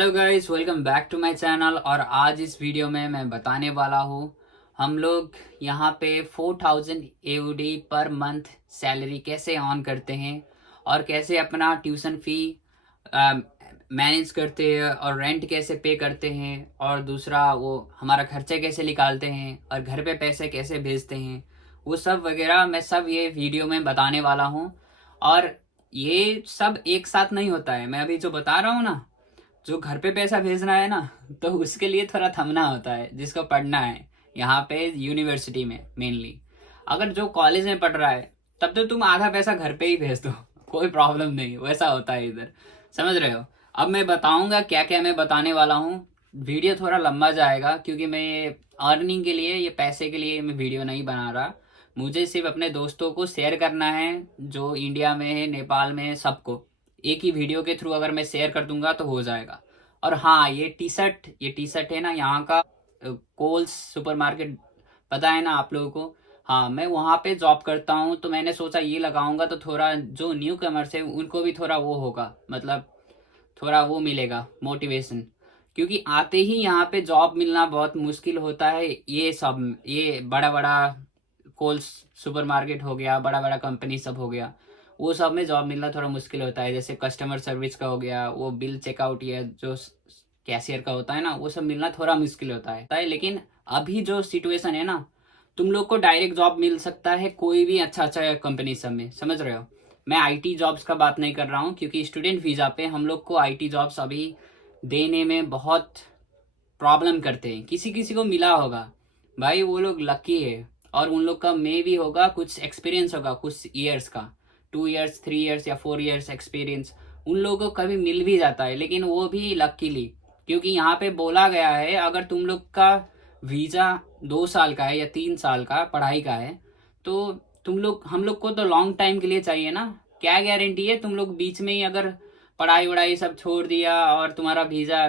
Hello guys, welcome back to my channel. और आज इस वीडियो में मैं बताने वाला हूँ हम लोग यहाँ पे 4000 AUD पर मंथ सैलरी कैसे ऑन करते हैं और कैसे अपना ट्यूशन फी मैनेज करते हैं और रेंट कैसे पे करते हैं और दूसरा वो हमारा खर्चे कैसे निकालते हैं और घर पे पैसे कैसे भेजते हैं, वो सब वगैरह मैं सब ये वीडियो में बताने वाला हूँ। और ये सब एक साथ नहीं होता है। मैं अभी जो बता रहा हूँ ना, जो घर पे पैसा भेजना है ना, तो उसके लिए थोड़ा थमना होता है जिसको पढ़ना है यहाँ पे यूनिवर्सिटी में मेनली। अगर जो कॉलेज में पढ़ रहा है तब तो तुम आधा पैसा घर पे ही भेज दो, कोई प्रॉब्लम नहीं, वैसा होता है इधर। समझ रहे हो? अब मैं बताऊंगा क्या क्या मैं बताने वाला हूँ। वीडियो थोड़ा लंबा जाएगा क्योंकि मैं ये अर्निंग के लिए, ये पैसे के लिए मैं वीडियो नहीं बना रहा। मुझे सिर्फ अपने दोस्तों को शेयर करना है जो इंडिया में है, नेपाल में है, सबको एक ही वीडियो के थ्रू अगर मैं शेयर कर दूंगा तो हो जाएगा। और हाँ, ये टी शर्ट है ना यहाँ का, कोल्स सुपरमार्केट, पता है ना आप लोगों को? हाँ, मैं वहाँ पे जॉब करता हूँ तो मैंने सोचा ये लगाऊंगा तो थोड़ा जो न्यू कमर्स है उनको भी थोड़ा वो होगा, मतलब थोड़ा वो मिलेगा मोटिवेशन। क्योंकि आते ही यहाँ पे जॉब मिलना बहुत मुश्किल होता है। ये सब, ये बड़ा बड़ा कोल्स सुपरमार्केट हो गया, बड़ा बड़ा कंपनी सब हो गया, वो सब में जॉब मिलना थोड़ा मुश्किल होता है। जैसे कस्टमर सर्विस का हो गया, वो बिल चेकआउट या जो कैशियर का होता है ना, वो सब मिलना थोड़ा मुश्किल होता है। लेकिन अभी जो सिचुएशन है ना, तुम लोग को डायरेक्ट जॉब मिल सकता है कोई भी अच्छा अच्छा कंपनी सब में। समझ रहे हो? मैं आईटी जॉब्स का बात नहीं कर रहा हूँ क्योंकि स्टूडेंट वीजा पे हम लोग को आईटी जॉब्स अभी देने में बहुत प्रॉब्लम करते हैं। किसी किसी को मिला होगा भाई, वो लोग लकी है। और उन लोग का मे भी होगा, कुछ एक्सपीरियंस होगा कुछ ईयर्स का, 2 इयर्स 3 इयर्स या 4 इयर्स एक्सपीरियंस उन लोगों को कभी मिल भी जाता है, लेकिन वो भी लकीली। क्योंकि यहाँ पे बोला गया है अगर तुम लोग का वीजा 2 साल का है या 3 साल का पढ़ाई का है तो तुम लोग, हम लोग को तो लॉन्ग टाइम के लिए चाहिए ना। क्या गारंटी है तुम लोग बीच में ही अगर पढ़ाई वढ़ाई सब छोड़ दिया और तुम्हारा वीजा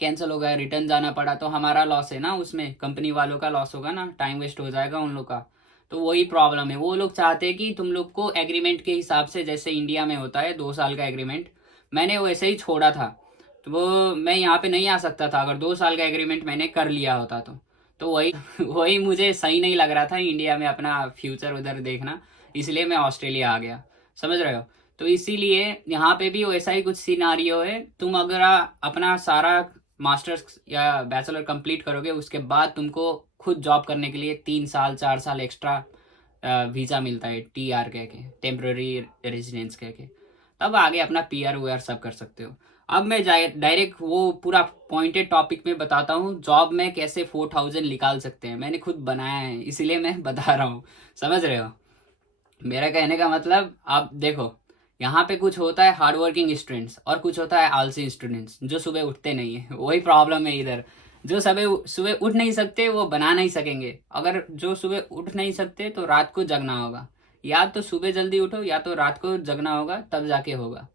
कैंसिल हो गया, रिटर्न जाना पड़ा, तो हमारा लॉस है ना, उसमें कंपनी वालों का लॉस होगा ना, टाइम वेस्ट हो जाएगा उन लोग का। तो वही प्रॉब्लम है। वो लोग चाहते हैं कि तुम लोग को एग्रीमेंट के हिसाब से, जैसे इंडिया में होता है 2 साल का एग्रीमेंट, मैंने वैसे ही छोड़ा था। तो वो मैं यहाँ पे नहीं आ सकता था अगर 2 साल का एग्रीमेंट मैंने कर लिया होता तो वही वही मुझे सही नहीं लग रहा था इंडिया में अपना फ्यूचर उधर देखना, इसलिए मैं ऑस्ट्रेलिया आ गया। समझ रहे हो? तो इसीलिए यहाँ पे भी वैसा ही कुछ सिनारियो है। तुम अगर अपना सारा मास्टर्स या बैचलर कंप्लीट करोगे उसके बाद तुमको खुद जॉब करने के लिए 3 साल 4 साल एक्स्ट्रा वीज़ा मिलता है, TR कह के, टेम्प्रेरी रेजिडेंस कह के। तब आगे अपना PR VR सब कर सकते हो। अब मैं डायरेक्ट वो पूरा पॉइंटेड टॉपिक में बताता हूँ, जॉब में कैसे 4000 निकाल सकते हैं। मैंने खुद बनाया है इसीलिए मैं बता रहा हूँ। समझ रहे हो? मेरा कहने का मतलब, आप देखो, यहाँ पे कुछ होता है हार्ड वर्किंग स्टूडेंट्स और कुछ होता है आलसी स्टूडेंट्स जो सुबह उठते नहीं है। वही प्रॉब्लम है इधर। जो सुबह सुबह उठ नहीं सकते वो बना नहीं सकेंगे। अगर जो सुबह उठ नहीं सकते तो रात को जगना होगा। या तो सुबह जल्दी उठो या तो रात को जगना होगा, तब जाके होगा।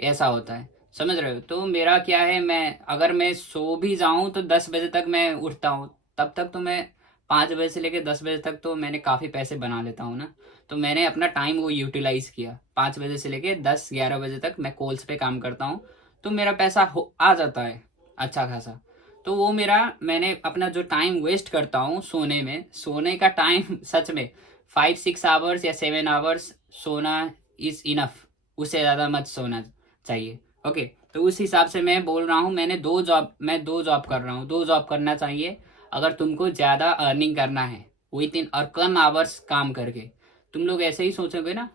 ऐसा होता है। समझ रहे हो? तो मेरा क्या है, मैं अगर मैं सो भी जाऊं तो 10 बजे तक मैं उठता हूँ। तब तक तो मैं 5 बजे से लेकर 10 बजे तक तो मैंने काफ़ी पैसे बना लेता हूँ ना। तो मैंने अपना टाइम वो यूटिलाइज किया। 5 बजे से लेके 10 11 बजे तक मैं कॉल्स पे काम करता हूँ, तो मेरा पैसा आ जाता है अच्छा खासा। तो वो मेरा, मैंने अपना जो टाइम वेस्ट करता हूँ सोने में, सोने का टाइम सच में 5 6 आवर्स या 7 आवर्स सोना इज इनफ। उससे ज़्यादा मत सोना चाहिए। ओके, तो उस हिसाब से मैं बोल रहा हूँ। मैं 2 जॉब कर रहा हूँ। 2 जॉब करना चाहिए अगर तुमको ज़्यादा अर्निंग करना है विद इन, और कम आवर्स काम करके। तुम लोग ऐसे ही सोचोगे ना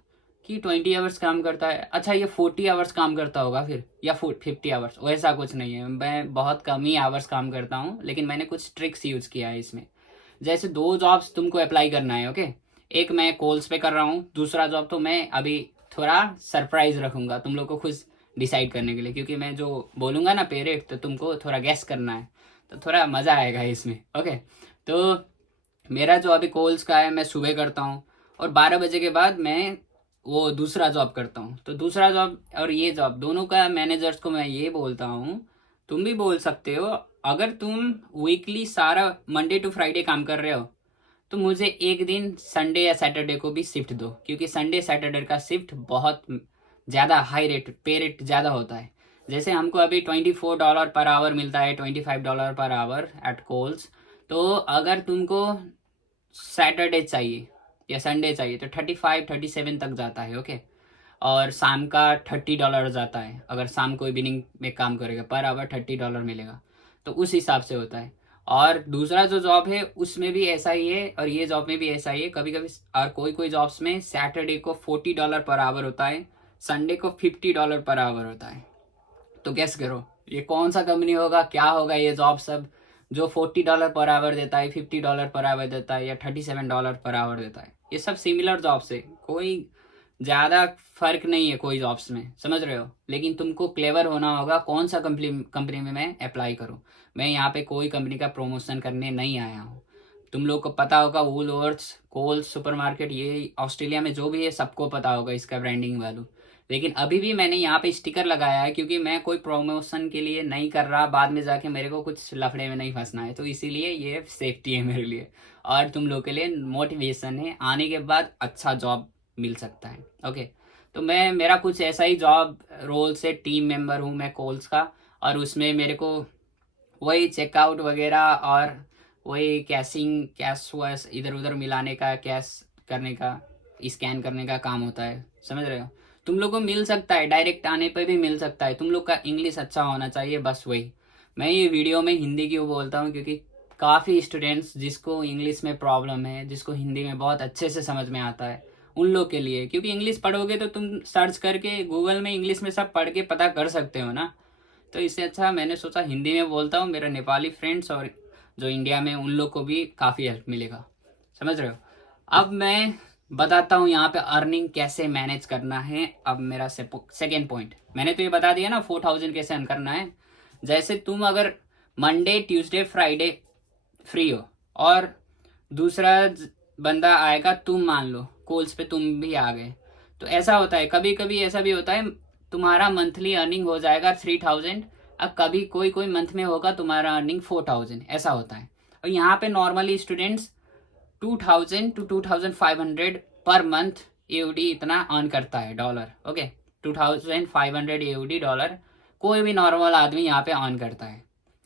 कि 20 आवर्स काम करता है, अच्छा ये 40 आवर्स काम करता होगा फिर, या 50 आवर्स। वैसा कुछ नहीं है, मैं बहुत कम ही आवर्स काम करता हूँ, लेकिन मैंने कुछ ट्रिक्स यूज किया है इसमें। जैसे 2 जॉब्स तुमको अप्लाई करना है। ओके, एक मैं कॉल्स पे कर रहा हूँ, दूसरा जॉब तो मैं अभी थोड़ा सरप्राइज रखूंगा तुम लोग को खुद डिसाइड करने के लिए, क्योंकि मैं जो बोलूंगा ना पे रेट, तो तुमको थोड़ा गेस करना है, तो थोड़ा मजा आएगा इसमें। ओके, तो मेरा जो अभी कॉल्स का है मैं सुबह करता हूँ, और 12 बजे के बाद मैं वो दूसरा जॉब करता हूँ। तो दूसरा जॉब और ये जॉब दोनों का मैनेजर्स को मैं ये बोलता हूँ, तुम भी बोल सकते हो, अगर तुम वीकली सारा मंडे टू फ्राइडे काम कर रहे हो तो मुझे एक दिन संडे या सैटरडे को भी शिफ्ट दो, क्योंकि संडे सैटरडे का शिफ्ट बहुत ज़्यादा हाई रेट, पे रेट ज़्यादा होता है। जैसे हमको अभी $24 पर आवर मिलता है, $25 पर आवर एट कोल्स। तो अगर तुमको सैटरडे चाहिए या संडे चाहिए तो 35-37 तक जाता है, ओके। और शाम का $30 जाता है, अगर शाम को इवनिंग में काम करेगा पर आवर $30 मिलेगा। तो उस हिसाब से होता है। और दूसरा जो जॉब है उसमें भी ऐसा ही है और ये जॉब में भी ऐसा ही है। कभी कभी और कोई कोई जॉब्स में सैटरडे को $40 पर आवर होता है, संडे को $50 पर आवर होता है। तो गैस करो ये कौन सा कंपनी होगा, क्या होगा ये जॉब सब जो $40 पर आवर देता है, $50 पर आवर देता है या $37 पर आवर देता है। ये सब सिमिलर जॉब्स है, कोई ज़्यादा फर्क नहीं है कोई जॉब्स में, समझ रहे हो। लेकिन तुमको क्लेवर होना होगा कौन सा कंपनी में मैं अप्लाई करूँ। मैं यहाँ पे कोई कंपनी का प्रमोशन करने नहीं आया हूँ। तुम लोग को पता होगा वूलवर्थ्स, कोल्स सुपरमार्केट, ये ऑस्ट्रेलिया में जो भी है सबको पता होगा इसका ब्रांडिंग वैल्यू। लेकिन अभी भी मैंने यहाँ पे स्टिकर लगाया है क्योंकि मैं कोई प्रमोशन के लिए नहीं कर रहा, बाद में जाके मेरे को कुछ लफड़े में नहीं फंसना है। तो इसीलिए ये सेफ्टी है मेरे लिए और तुम लोग के लिए मोटिवेशन है, आने के बाद अच्छा जॉब मिल सकता है, ओके। तो मैं मेरा कुछ ऐसा ही जॉब रोल से टीम मेंबर हूँ मैं कोल्स का, और उसमें मेरे को वही चेकआउट वगैरह और वही कैश वैश इधर उधर मिलाने का, कैश करने का, स्कैन करने का काम होता है, समझ रहे हो। तुम लोग को मिल सकता है, डायरेक्ट आने पे भी मिल सकता है, तुम लोग का इंग्लिश अच्छा होना चाहिए, बस वही। मैं ये वीडियो में हिंदी क्यों बोलता हूँ क्योंकि काफ़ी स्टूडेंट्स जिसको इंग्लिश में प्रॉब्लम है, जिसको हिंदी में बहुत अच्छे से समझ में आता है, उन लोग के लिए। क्योंकि इंग्लिश पढ़ोगे तो तुम सर्च करके गूगल में इंग्लिश में सब पढ़ के पता कर सकते हो ना। तो इससे अच्छा मैंने सोचा हिंदी में बोलता हूँ, मेरे नेपाली फ्रेंड्स और जो इंडिया में उन लोग को भी काफ़ी हेल्प मिलेगा, समझ रहे हो। अब मैं बताता हूँ यहाँ पे अर्निंग कैसे मैनेज करना है। अब मेरा सेकेंड पॉइंट मैंने तो ये बता दिया ना 4000 कैसे अर्न करना है। जैसे तुम अगर मंडे ट्यूसडे फ्राइडे फ्री हो और दूसरा बंदा आएगा, तुम मान लो कोल्स पे तुम भी आ गए, तो ऐसा होता है, कभी कभी ऐसा भी होता है तुम्हारा मंथली अर्निंग हो जाएगा 3000। अब कभी कोई कोई मंथ में होगा तुम्हारा अर्निंग 4000, ऐसा होता है। और यहाँ पे normally students 2000 to 2500 per month AUD इतना अर्न करता है, डॉलर, ओके। 2500 AUD डॉलर कोई भी नॉर्मल आदमी यहाँ पे अर्न करता है,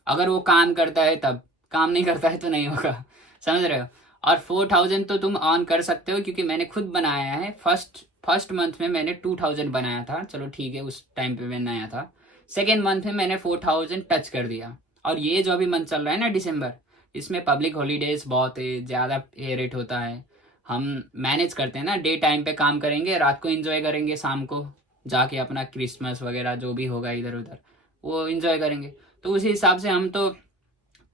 अगर वो काम करता है तब। काम नहीं करता है तो नहीं होगा, समझ रहे हो। और 4000 तो तुम अर्न कर सकते हो क्योंकि मैंने खुद बनाया है। फर्स्ट मंथ में मैंने 2000 बनाया था, चलो ठीक है, उस टाइम पे मैं नया था। सेकेंड मंथ में मैंने 4000 टच कर दिया। और ये जो अभी मंथ चल रहा है ना दिसंबर, इसमें पब्लिक हॉलीडेज बहुत है, ज़्यादा पे रेट होता है। हम मैनेज करते हैं ना, डे टाइम पे काम करेंगे, रात को एंजॉय करेंगे, शाम को जाके अपना क्रिसमस वगैरह जो भी होगा इधर उधर वो एंजॉय करेंगे। तो उसी हिसाब से हम तो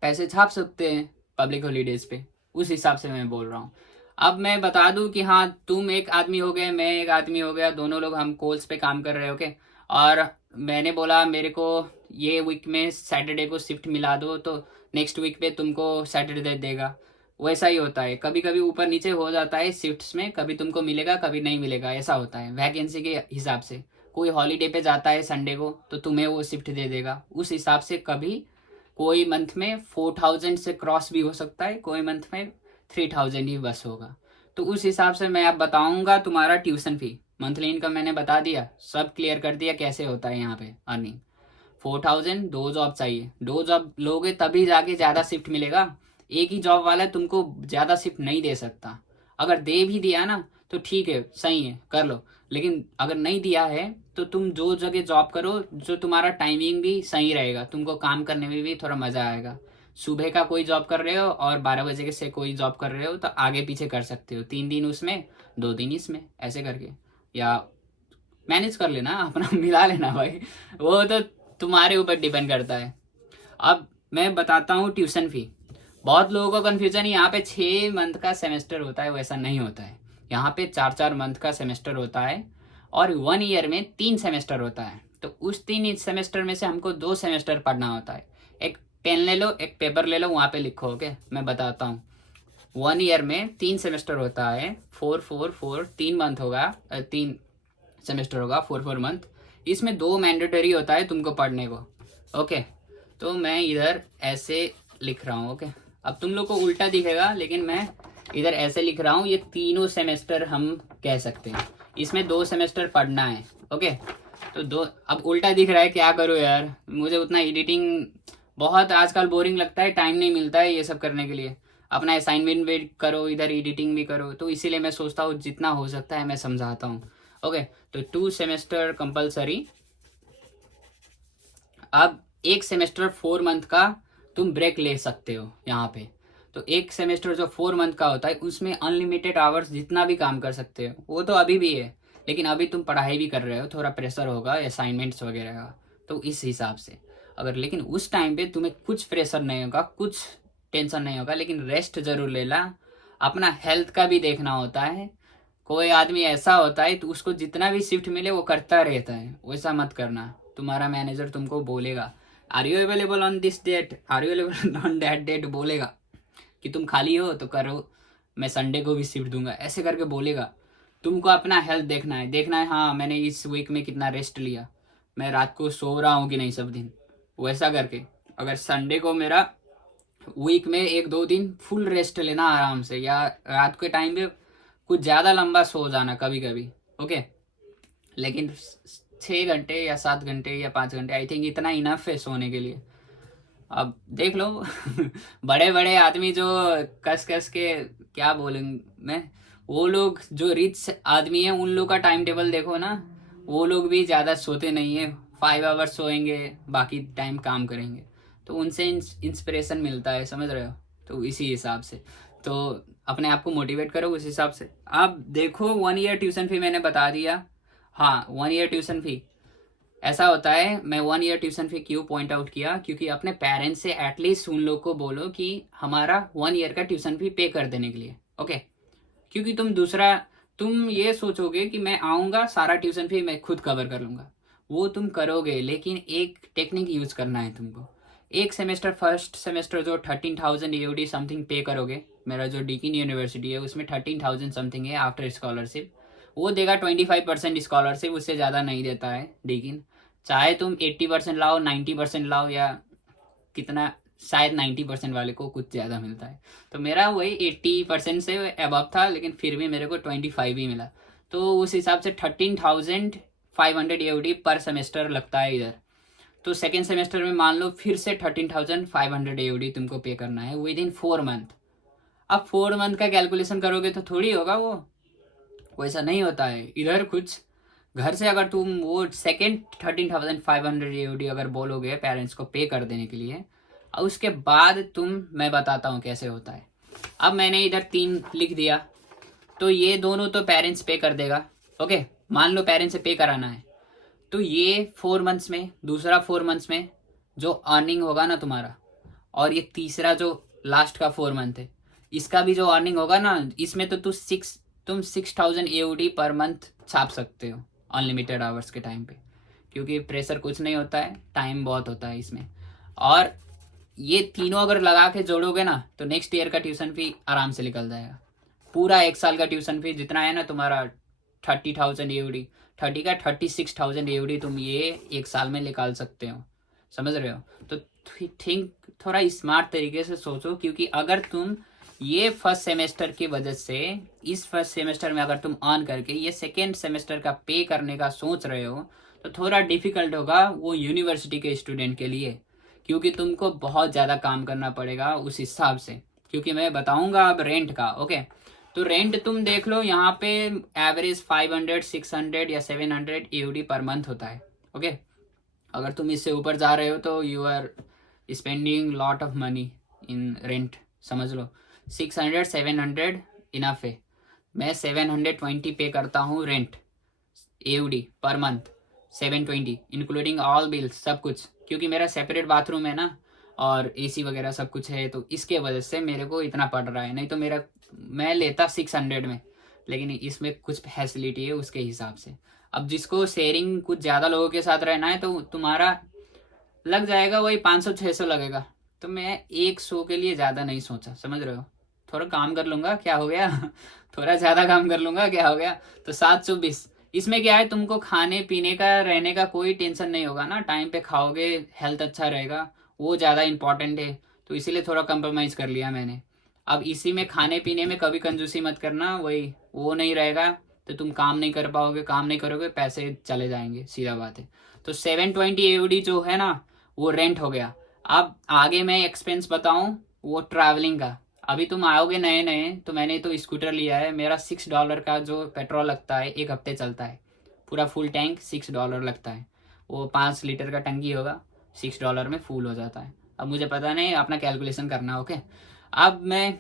पैसे छाप सकते हैं पब्लिक हॉलीडेज पे, उस हिसाब से मैं बोल रहा हूँ। अब मैं बता दूं कि हाँ, तुम एक आदमी हो गए, मैं एक आदमी हो गया, दोनों लोग हम कोल्स पे काम कर रहे हो, ओके। और मैंने बोला मेरे को ये वीक में सैटरडे को शिफ्ट मिला दो, तो नेक्स्ट वीक पे तुमको सैटरडे देगा। वैसा ही होता है, कभी कभी ऊपर नीचे हो जाता है शिफ्ट्स में, कभी तुमको मिलेगा कभी नहीं मिलेगा, ऐसा होता है वैकेंसी के हिसाब से। कोई हॉलीडे पे जाता है संडे को तो तुम्हें वो शिफ्ट दे देगा, उस हिसाब से। कभी कोई मंथ में 4000 से क्रॉस भी हो सकता है, कोई मंथ में 3000 ही बस होगा। तो उस हिसाब से मैं अब बताऊंगा तुम्हारा ट्यूशन फी, मंथली इनकम मैंने बता दिया, सब क्लियर कर दिया कैसे होता है यहाँ पे अर्निंग। 4000, 2 जॉब चाहिए, 2 जॉब लोगे तभी जाके ज़्यादा शिफ्ट मिलेगा। एक ही जॉब वाला तुमको ज़्यादा शिफ्ट नहीं दे सकता। अगर दे भी दिया ना तो ठीक है, सही है, कर लो। लेकिन अगर नहीं दिया है तो तुम जो जगह जॉब करो जो तुम्हारा टाइमिंग भी सही रहेगा, तुमको काम करने में भी थोड़ा मज़ा आएगा। सुबह का कोई जॉब कर रहे हो और 12 बजे के से कोई जॉब कर रहे हो तो आगे पीछे कर सकते हो, 3 दिन उसमें 2 दिन इसमें, ऐसे करके। या मैनेज कर लेना अपना मिला लेना भाई, वो तो तुम्हारे ऊपर डिपेंड करता है। अब मैं बताता हूँ ट्यूशन फी। बहुत लोगों को कन्फ्यूजन है, यहाँ पे 6 मंथ का सेमेस्टर होता है, वैसा नहीं होता है। यहाँ पे 4-4 मंथ का सेमेस्टर होता है और 1 ईयर में 3 सेमेस्टर होता है। तो उस 3 सेमेस्टर में से हमको 2 सेमेस्टर पढ़ना होता है। एक पेन ले लो, एक पेपर ले लो, वहाँ पे लिखो, ओके। मैं बताता हूँ, 1 ईयर में 3 सेमेस्टर होता है, 4 3 मंथ होगा, 3 सेमेस्टर होगा, 4 मंथ। इसमें 2 मैंडेटरी होता है तुमको पढ़ने को, ओके। तो मैं इधर ऐसे लिख रहा हूँ, ओके। अब तुम लोग को उल्टा दिखेगा लेकिन मैं इधर ऐसे लिख रहा हूँ, ये तीनों सेमेस्टर हम कह सकते हैं। इसमें 2 सेमेस्टर पढ़ना है, ओके। तो दो, अब उल्टा दिख रहा है, क्या करूँ यार, मुझे उतना एडिटिंग बहुत आजकल बोरिंग लगता है, टाइम नहीं मिलता है ये सब करने के लिए। अपना असाइनमेंट भी करो, इधर एडिटिंग भी करो, तो इसीलिए मैं सोचता हूँ जितना हो सकता है मैं समझाता हूँ। ओके, तो 2 सेमेस्टर कंपलसरी। अब एक सेमेस्टर 4 मंथ का तुम ब्रेक ले सकते हो यहाँ पे। तो एक सेमेस्टर जो 4 मंथ का होता है उसमें अनलिमिटेड आवर्स जितना भी काम कर सकते हो, वो तो अभी भी है, लेकिन अभी तुम पढ़ाई भी कर रहे हो, थोड़ा प्रेशर होगा असाइनमेंट्स वगैरह का, तो इस हिसाब से। अगर लेकिन उस टाइम पे तुम्हें कुछ प्रेशर नहीं होगा, कुछ टेंशन नहीं होगा, लेकिन रेस्ट जरूर लेना। अपना हेल्थ का भी देखना होता है। कोई आदमी ऐसा होता है तो उसको जितना भी शिफ्ट मिले वो करता रहता है, वैसा मत करना। तुम्हारा मैनेजर तुमको बोलेगा are you available on this date, are you available on that date, बोलेगा कि तुम खाली हो तो करो, मैं संडे को भी शिफ्ट दूंगा, ऐसे करके बोलेगा। तुमको अपना हेल्थ देखना है, हाँ मैंने इस वीक में कितना रेस्ट लिया, मैं रात को सो रहा हूँ कि नहीं सब दिन, वैसा करके। अगर संडे को मेरा वीक में 1-2 दिन फुल रेस्ट लेना आराम से, या रात के टाइम पे कुछ ज़्यादा लंबा सो जाना कभी कभी। ओके, लेकिन 6 घंटे या 7 घंटे या 5 घंटे आई थिंक इतना इनफ है सोने के लिए। अब देख लो बड़े बड़े आदमी जो कस कस के, क्या बोलूँ मैं, वो लोग जो रिच आदमी है उन लोग का टाइम टेबल देखो ना, वो लोग भी ज़्यादा सोते नहीं है, 5 आवर्स सोएंगे, बाकी टाइम काम करेंगे, तो उनसे इंस्पिरेशन मिलता है, समझ रहे हो। तो इसी हिसाब से तो अपने आप को मोटिवेट करो उस हिसाब से। आप देखो 1 ईयर ट्यूशन फी मैंने बता दिया। हाँ, 1 ईयर ट्यूशन फी ऐसा होता है, मैं 1 ईयर ट्यूशन फी क्यों पॉइंट आउट किया, क्योंकि अपने पेरेंट्स से एटलीस्ट उन लोग को बोलो कि हमारा 1 ईयर का ट्यूशन फी पे कर देने के लिए। ओके, क्योंकि तुम ये सोचोगे कि मैं आऊँगा सारा ट्यूशन फी मैं खुद कवर कर लूँगा, वो तुम करोगे, लेकिन एक टेक्निक यूज करना है तुमको। एक सेमेस्टर, फर्स्ट सेमेस्टर जो 13,000 AUD समथिंग पे करोगे, मेरा जो डीकिन यूनिवर्सिटी है उसमें 13,000 समथिंग है आफ्टर स्कॉलरशिप, वो देगा 25% स्कॉलरशिप, उससे ज़्यादा नहीं देता है डीकिन। चाहे तुम 80% लाओ, 90% लाओ, या कितना, शायद 90% वाले को कुछ ज़्यादा मिलता है। तो मेरा वही 80% से अबव था, लेकिन फिर भी मेरे को 25 ही मिला। तो उस हिसाब से 13,500 AUD पर सेमेस्टर लगता है इधर। तो सेकेंड सेमेस्टर में मान लो फिर से 13,500 AUD तुमको पे करना है विद इन 4 मंथ। अब 4 मंथ का कैलकुलेशन करोगे तो थोड़ी होगा वो, वैसा नहीं होता है इधर कुछ। घर से अगर तुम वो सेकेंड 13,500 AUD अगर बोलोगे पेरेंट्स को पे कर देने के लिए, और उसके बाद मैं बताता हूँ कैसे होता है। अब मैंने इधर 3 लिख दिया, तो ये दोनों तो पेरेंट्स पे कर देगा। ओके, मान लो पेरेंट्स से पे कराना है, तो ये 4 मंथ्स में, दूसरा 4 मंथ्स में जो अर्निंग होगा ना तुम्हारा, और ये तीसरा जो लास्ट का 4 मंथ है, इसका भी जो अर्निंग होगा ना, इसमें तो तुम 6,000 AUD पर मंथ छाप सकते हो अनलिमिटेड आवर्स के टाइम पे, क्योंकि प्रेशर कुछ नहीं होता है, टाइम बहुत होता है इसमें। और ये तीनों अगर लगा के जोड़ोगे ना, तो नेक्स्ट ईयर का ट्यूशन फी आराम से निकल जाएगा। पूरा 1 साल का ट्यूशन फी जितना है ना तुम्हारा 30,000 AUD, 30 का 36,000 AUD तुम ये 1 साल में निकाल सकते हो, समझ रहे हो। तो थिंक थोड़ा स्मार्ट तरीके से सोचो, क्योंकि अगर तुम ये फर्स्ट सेमेस्टर की वजह से, इस फर्स्ट सेमेस्टर में अगर तुम ऑन करके ये सेकेंड सेमेस्टर का पे करने का सोच रहे हो, तो थोड़ा डिफिकल्ट होगा वो यूनिवर्सिटी के स्टूडेंट के लिए, क्योंकि तुमको बहुत ज़्यादा काम करना पड़ेगा उस हिसाब से। क्योंकि मैं बताऊंगा अब रेंट का। ओके, तो रेंट तुम देख लो, यहाँ पे एवरेज 500, 600 या 700 AUD पर मंथ होता है। ओके, अगर तुम इससे ऊपर जा रहे हो तो you are spending lot of money in rent, समझ लो। 600, 700 इनफ है। मैं 720 पे करता हूँ rent AUD per month, 720 including all bills सब कुछ, क्योंकि मेरा सेपरेट बाथरूम है ना, और AC वगैरह सब कुछ है, तो इसके वजह से मेरे को इतना पड़ रहा है। नहीं तो मैं लेता 600 में, लेकिन इसमें कुछ फैसिलिटी है उसके हिसाब से। अब जिसको शेयरिंग कुछ ज़्यादा लोगों के साथ रहना है, तो तुम्हारा लग जाएगा वही 500-600 लगेगा। तो मैं 100 के लिए ज़्यादा नहीं सोचा, समझ रहे हो। थोड़ा काम कर लूँगा, क्या हो गया थोड़ा ज़्यादा काम कर लूँगा, क्या हो गया। तो 720, इसमें क्या है, तुमको खाने पीने का रहने का कोई टेंशन नहीं होगा ना, टाइम पे खाओगे, हेल्थ अच्छा रहेगा, वो ज़्यादा इंपॉर्टेंट है। तो इसीलिए थोड़ा कंप्रोमाइज़ कर लिया मैंने। अब इसी में खाने पीने में कभी कंजूसी मत करना, वो नहीं रहेगा तो तुम काम नहीं कर पाओगे, काम नहीं करोगे, पैसे चले जाएंगे, सीधा बात है। तो 720 एओडी जो है ना वो रेंट हो गया। अब आगे मैं एक्सपेंस बताऊं वो ट्रैवलिंग का। अभी तुम आओगे नए नए, तो मैंने तो स्कूटर लिया है, मेरा $6 का जो पेट्रोल लगता है 1 हफ्ते चलता है, पूरा फुल टैंक $6 लगता है। वो 5 लीटर का टंकी होगा, $6 में फुल हो जाता है। अब मुझे पता नहीं, अपना कैलकुलेशन करना। ओके, अब मैं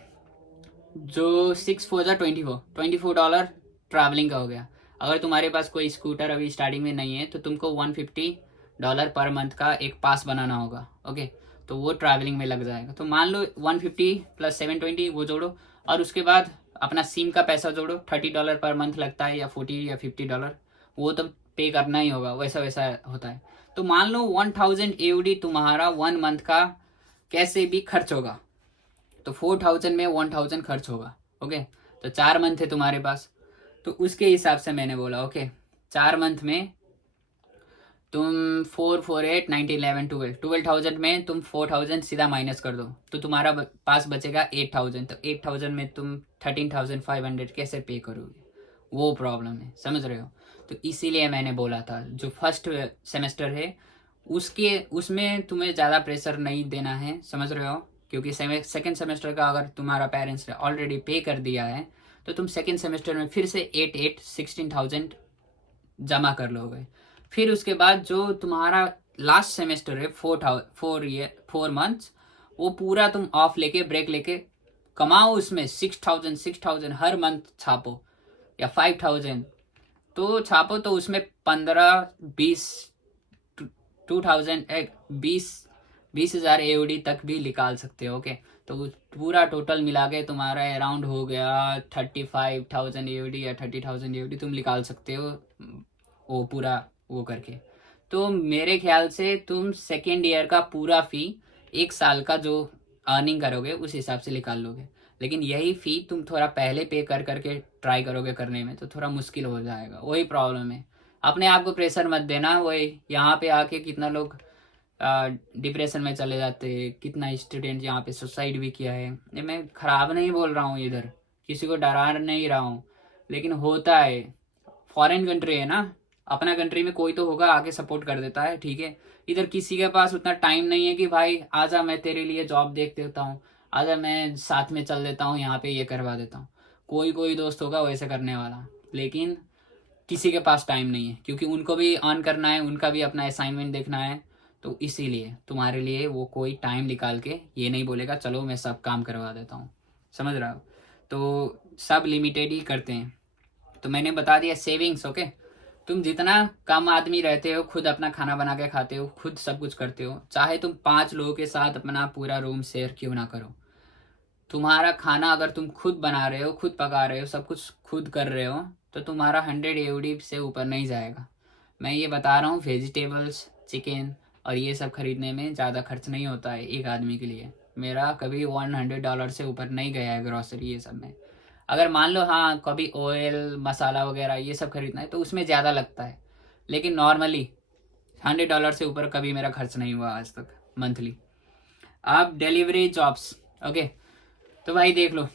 जो 6 4 जा 24 $24 ट्रैवलिंग का हो गया। अगर तुम्हारे पास कोई स्कूटर अभी स्टार्टिंग में नहीं है तो तुमको $150 पर मंथ का एक पास बनाना होगा। ओके, तो वो ट्रैवलिंग में लग जाएगा। तो मान लो 150 प्लस 720 वो जोड़ो, और उसके बाद अपना सिम का पैसा जोड़ो, $30 पर मंथ लगता है, या 40 या $50, वो तो पे करना ही होगा, वैसा वैसा होता है। तो मान लो 1000 एओडी तुम्हारा 1 मंथ का कैसे भी खर्च होगा, तो 4000 में 1000 खर्च होगा। ओके, तो 4 मंथ है तुम्हारे पास, तो उसके हिसाब से मैंने बोला। ओके, 4 मंथ में तुम 4 4 8 9 11 12 12,000 में तुम 4000 सीधा माइनस कर दो, तो तुम्हारा पास बचेगा 8000। तो 8000 में तुम 13,500 कैसे पे करोगे, वो प्रॉब्लम है, समझ रहे हो। तो इसीलिए मैंने बोला था जो फर्स्ट सेमेस्टर है उसमें तुम्हें ज़्यादा प्रेशर नहीं देना है, समझ रहे हो। क्योंकि सेकेंड सेमेस्टर का अगर तुम्हारा पेरेंट्स ने ऑलरेडी पे कर दिया है तो तुम सेकेंड सेमेस्टर में फिर से 16,000 जमा कर लोगे। फिर उसके बाद जो तुम्हारा लास्ट सेमेस्टर है 4 मंथ्स, वो पूरा तुम ऑफ लेके ब्रेक लेके कमाओ, उसमें 6,000 हर मंथ छापो, या 5,000 तो छापो, तो उसमें 15 20 20,000 एओडी तक भी निकाल सकते हो। ओके, तो पूरा टोटल मिला के तुम्हारा अराउंड हो गया 35,000 एओडी या 30,000 एओडी तुम निकाल सकते हो, वो पूरा वो करके। तो मेरे ख्याल से तुम सेकेंड ईयर का पूरा फ़ी 1 साल का जो अर्निंग करोगे उस हिसाब से निकाल लोगे। लेकिन यही फ़ी तुम थोड़ा पहले पे कर करके ट्राई करोगे करने में, तो थोड़ा मुश्किल हो जाएगा, वही प्रॉब्लम है। अपने आप को प्रेशर मत देना। वही यहाँ पे आके कितना लोग डिप्रेशन में चले जाते हैं, कितना स्टूडेंट यहाँ पे सुसाइड भी किया है। ये मैं ख़राब नहीं बोल रहा हूँ, इधर किसी को डरा नहीं रहा हूँ, लेकिन होता है। फॉरेन कंट्री है ना, अपना कंट्री में कोई तो होगा आके सपोर्ट कर देता है, ठीक है। इधर किसी के पास उतना टाइम नहीं है कि भाई आजा मैं तेरे लिए जॉब देख देता हूँ, आजा मैं साथ में चल देता हूँ, यहाँ पे ये करवा देता हूँ। कोई दोस्त होगा वैसे करने वाला, लेकिन किसी के पास टाइम नहीं है, क्योंकि उनको भी अर्न करना है, उनका भी अपना असाइनमेंट देखना है। तो इसीलिए तुम्हारे लिए वो कोई टाइम निकाल के ये नहीं बोलेगा चलो मैं सब काम करवा देता हूँ, समझ रहा हो। तो सब लिमिटेड ही करते हैं। तो मैंने बता दिया सेविंग्स। ओके, तुम जितना कम आदमी रहते हो, खुद अपना खाना बना के खाते हो, खुद सब कुछ करते हो, चाहे तुम 5 लोगों के साथ अपना पूरा रूम शेयर क्यों ना करो, तुम्हारा खाना अगर तुम खुद बना रहे हो, खुद पका रहे हो, सब कुछ खुद कर रहे हो, तो तुम्हारा 100 एओडी से ऊपर नहीं जाएगा। मैं ये बता रहा हूँ, वेजिटेबल्स, चिकन और ये सब खरीदने में ज़्यादा खर्च नहीं होता है एक आदमी के लिए। मेरा कभी $100 से ऊपर नहीं गया है ग्रॉसरी ये सब में। अगर मान लो हाँ कभी ऑयल मसाला वगैरह ये सब खरीदना है तो उसमें ज़्यादा लगता है, लेकिन नॉर्मली $100 से ऊपर कभी मेरा खर्च नहीं हुआ आज तक मंथली। अब डिलीवरी जॉब्स। ओके, तो भाई देख लो,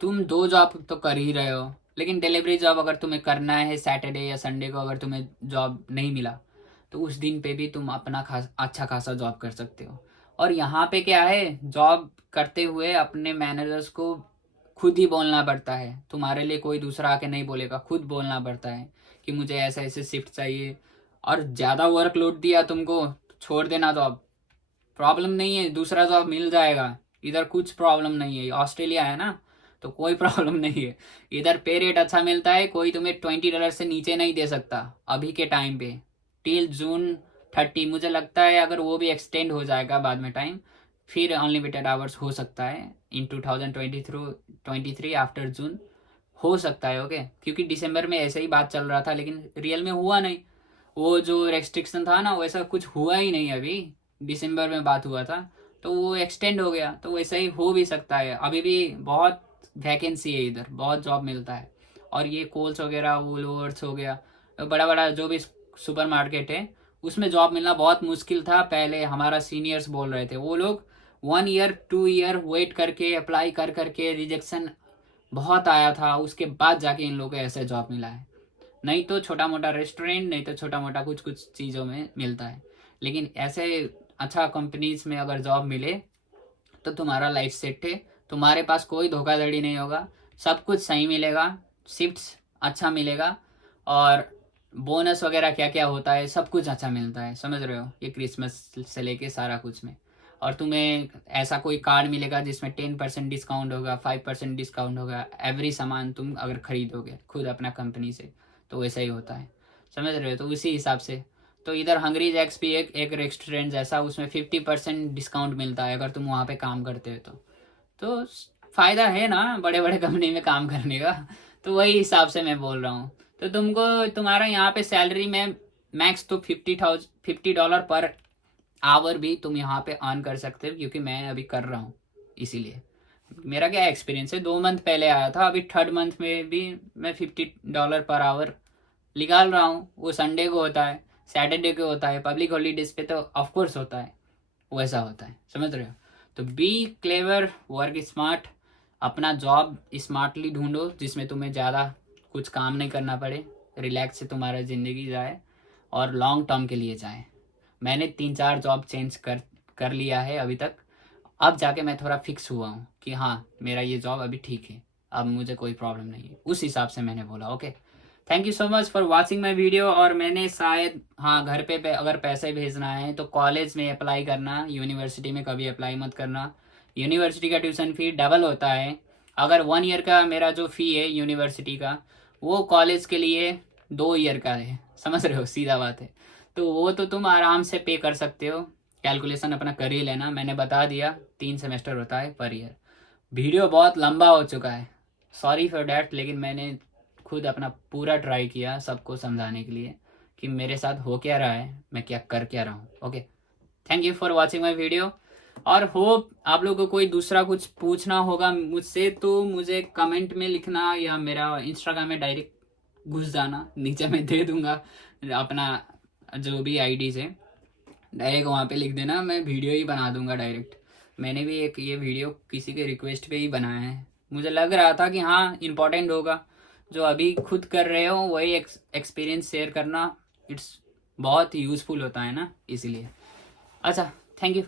तुम 2 जॉब तो कर ही रहे हो, लेकिन डिलीवरी जॉब अगर तुम्हें करना है सैटरडे या संडे को, अगर तुम्हें जॉब नहीं मिला तो उस दिन पे भी तुम अपना अच्छा खासा जॉब कर सकते हो। और यहाँ पे क्या है, जॉब करते हुए अपने मैनेजर्स को खुद ही बोलना पड़ता है, तुम्हारे लिए कोई दूसरा आके नहीं बोलेगा, खुद बोलना पड़ता है कि मुझे ऐसा ऐसे शिफ्ट चाहिए। और ज़्यादा वर्कलोड दिया तुमको, छोड़ देना जॉब, प्रॉब्लम नहीं है, दूसरा जॉब मिल जाएगा। इधर कुछ प्रॉब्लम नहीं है, ऑस्ट्रेलिया है ना, तो कोई प्रॉब्लम नहीं है। इधर पे रेट अच्छा मिलता है, कोई तुम्हें $20 से नीचे नहीं दे सकता अभी के टाइम पे, टिल जून 30। मुझे लगता है अगर वो भी एक्सटेंड हो जाएगा बाद में टाइम, फिर अनलिमिटेड आवर्स हो सकता है इन 2023 आफ्टर जून हो सकता है। ओके, क्योंकि दिसंबर में ऐसे ही बात चल रहा था, लेकिन रियल में हुआ नहीं। वो जो रेस्ट्रिक्शन था ना वैसा कुछ हुआ ही नहीं, अभी दिसंबर में बात हुआ था तो वो एक्सटेंड हो गया, तो वैसा ही हो भी सकता है। अभी भी बहुत वैकेंसी है इधर, बहुत जॉब मिलता है। और ये कोल्स वगैरह, वूलवर्थ्स हो गया, बड़ा बड़ा जो भी सुपर मार्केट है उसमें जॉब मिलना बहुत मुश्किल था पहले। हमारा सीनियर्स बोल रहे थे, वो लोग 1 ईयर 2 ईयर वेट करके अप्लाई कर करके रिजेक्शन बहुत आया था, उसके बाद जाके इन लोगों को ऐसे जॉब मिला है। नहीं तो छोटा मोटा रेस्टोरेंट, नहीं तो छोटा मोटा कुछ कुछ चीज़ों में मिलता है, लेकिन ऐसे अच्छा कंपनीज में अगर जॉब मिले तो तुम्हारा लाइफ सेट है, तुम्हारे पास कोई धोखाधड़ी नहीं होगा, सब कुछ सही मिलेगा, शिफ्ट्स अच्छा मिलेगा, और बोनस वगैरह क्या क्या होता है सब कुछ अच्छा मिलता है, समझ रहे हो, ये क्रिसमस से लेके सारा कुछ में। और तुम्हें ऐसा कोई कार्ड मिलेगा जिसमें 10% डिस्काउंट होगा, 5% डिस्काउंट होगा एवरी सामान तुम अगर खरीदोगे खुद अपना कंपनी से, तो वैसा ही होता है, समझ रहे हो। तो उसी हिसाब से तो इधर हंगरी जैक्स भी एक रेस्टोरेंट जैसा, उसमें 50% डिस्काउंट मिलता है अगर तुम वहाँ पे काम करते हो तो फ़ायदा है ना बड़े बड़े कंपनी में काम करने का। तो वही हिसाब से मैं बोल रहा हूँ। तो तुमको तुम्हारा यहाँ पे सैलरी में मैक्स तो $50 पर आवर भी तुम यहाँ पे अर्न कर सकते हो, क्योंकि मैं अभी कर रहा हूँ। इसीलिए मेरा क्या एक्सपीरियंस है, 2 मंथ पहले आया था, अभी 3rd मंथ में भी मैं $50 पर आवर निकाल रहा हूँ। वो संडे को होता है, सैटरडे को होता है, पब्लिक हॉलीडेज पे तो ऑफकोर्स होता है, वैसा होता है, समझ रहे हो। तो बी क्लेवर, वर्क स्मार्ट, अपना जॉब स्मार्टली ढूंढो जिसमें तुम्हें ज़्यादा कुछ काम नहीं करना पड़े, रिलैक्स से तुम्हारा ज़िंदगी जाए और लॉन्ग टर्म के लिए जाए। मैंने 3-4 जॉब चेंज कर लिया है अभी तक, अब जाके मैं थोड़ा फिक्स हुआ हूँ कि हाँ मेरा ये जॉब अभी ठीक है, अब मुझे कोई प्रॉब्लम नहीं है, उस हिसाब से मैंने बोला। Okay, thank you so much for watching my video. और मैंने शायद हाँ घर पे अगर पैसे भेजना है तो कॉलेज में अप्लाई करना, यूनिवर्सिटी में कभी अप्लाई मत करना। यूनिवर्सिटी का ट्यूशन फ़ी डबल होता है। अगर 1 ईयर का मेरा जो फ़ी है यूनिवर्सिटी का, वो कॉलेज के लिए 2 ईयर का है, समझ रहे हो, सीधा बात है। तो वो तो तुम आराम से पे कर सकते हो, कैलकुलेशन अपना कर ही लेना, मैंने बता दिया 3 सेमेस्टर होता है पर ईयर। वीडियो बहुत लंबा हो चुका है, सॉरी फॉर डैट, लेकिन मैंने खुद अपना पूरा ट्राई किया सबको समझाने के लिए कि मेरे साथ हो क्या रहा है, मैं क्या कर क्या रहा हूँ। Okay, thank you for watching my video. और होप आप लोगों को कोई दूसरा कुछ पूछना होगा मुझसे तो मुझे कमेंट में लिखना, या मेरा इंस्टाग्राम में डायरेक्ट घुस जाना, नीचे मैं दे दूंगा अपना जो भी आईडी है, डायरेक्ट वहाँ पे लिख देना, मैं वीडियो ही बना दूंगा डायरेक्ट। मैंने भी एक ये वीडियो किसी के रिक्वेस्ट पे ही बनाया है, मुझे लग रहा था कि हाँ इम्पोर्टेंट होगा, जो अभी खुद कर रहे हो वही एक्सपीरियंस शेयर करना, इट्स बहुत यूज़फुल होता है ना, इसीलिए। अच्छा, थैंक यू।